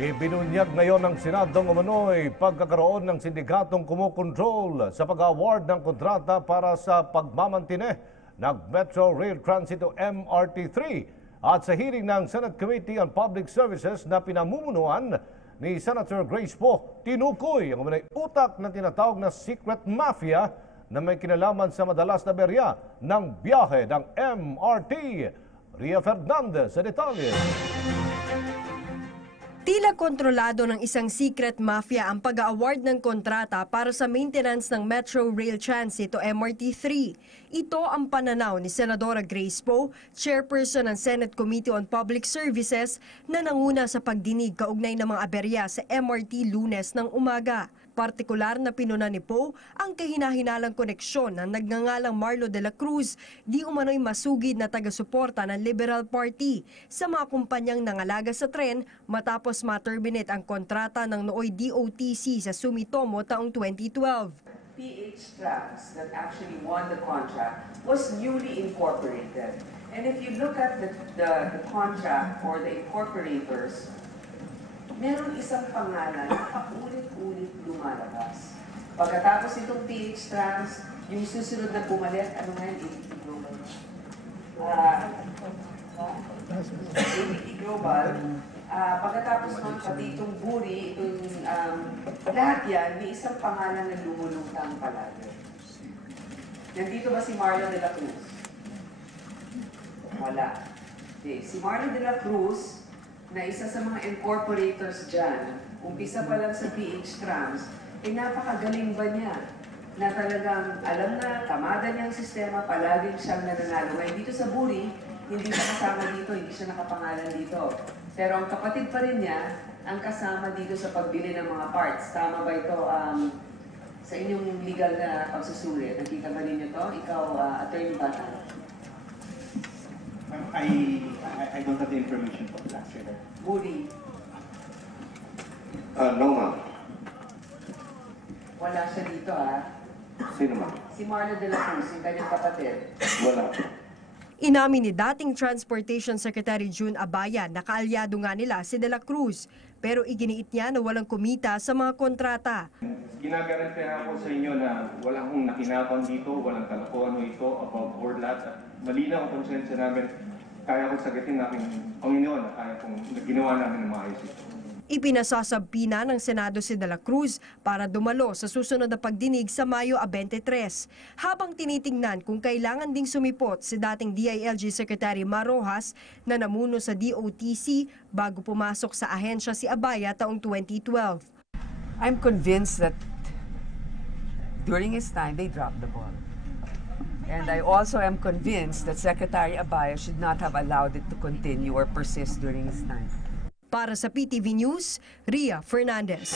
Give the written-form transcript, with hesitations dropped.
Ibinunyag ngayon ng Senadong umano'y pagkakaroon ng sindikatong kumukontrol sa pag-award ng kontrata para sa pagmamantine ng Metro Rail Transit o MRT-3 at sa hearing ng Senate Committee on Public Services na pinamumunuan ni Senator Grace Poe, tinukoy ang umano'y utak na tinatawag na secret mafia na may kinalaman sa madalas na berya ng biyahe ng MRT. Ria Fernandez sa detalye. Tila kontrolado ng isang secret mafia ang pag-award ng kontrata para sa maintenance ng Metro Rail Transit o MRT-3. Ito ang pananaw ni Senadora Grace Poe, chairperson ng Senate Committee on Public Services na nanguna sa pagdinig kaugnay ng mga aberya sa MRT Lunes ng umaga. Partikular na pinuna ni Poe ang kahinahinalang koneksyon ng nagngangalang Marlo de la Cruz, di umano'y masugid na taga-suporta ng Liberal Party sa mga kumpanyang nangalaga sa tren matapos ma-terminate ang kontrata ng nooy DOTC sa Sumitomo taong 2012. PH Trams that actually won the contract was newly incorporated. And if you look at the contract for the incorporators, meron isang pangalan na paulit-ulit lumalabas. Pagkatapos itong PH Trans, yung susunod na pumalit, ano nga yun? ABT Global. Pagkatapos nun, pati itong Buri, itong lahat yan, may isang pangalan na lumulutang palagi. Nandito ba si Marlo de la Cruz? Wala. Okay. Si Marlo de la Cruz, na isa sa mga incorporators dyan, umpisa pa lang sa PH Trams, napakagaling ba niya? Na talagang alam na, kamada niya ang sistema, palaging siyang nananalo. Ngayon dito sa Buri, hindi siya kasama dito, hindi siya nakapangalan dito. Pero ang kapatid pa rin niya, ang kasama dito sa pagbili ng mga parts. Tama ba ito sa inyong legal na pagsusuri? Nakita ba ninyo to? Ikaw, Attorney Bata? I don't have the information for that. Buri? No, ma'am. Wala siya dito, Sino, ma'am? Si Marlo de la Cruz, yung kanyang kapatid. Wala. Inamin ni dating Transportation Secretary June Abaya na kaalyado nga nila si De La Cruz, pero iginiit niya na walang kumita sa mga kontrata. Ginagarantihan ako sa inyo na walang kong nakinabang dito, walang kalokohan ito, above board lahat. At malinaw ang konsensya namin, kaya kong sagutin namin Panginoon na kaya kong ginawa namin ng maayos ito. Ipinasasabpina ng Senado si De La Cruz para dumalo sa susunod na pagdinig sa Mayo 23, habang tinitingnan kung kailangan ding sumipot si dating DILG Secretary Mar Rojas na namuno sa DOTC bago pumasok sa ahensya si Abaya taong 2012. I'm convinced that during his time, they dropped the ball. And I also am convinced that Secretary Abaya should not have allowed it to continue or persist during his time. Para sa PTV News, Ria Fernandez.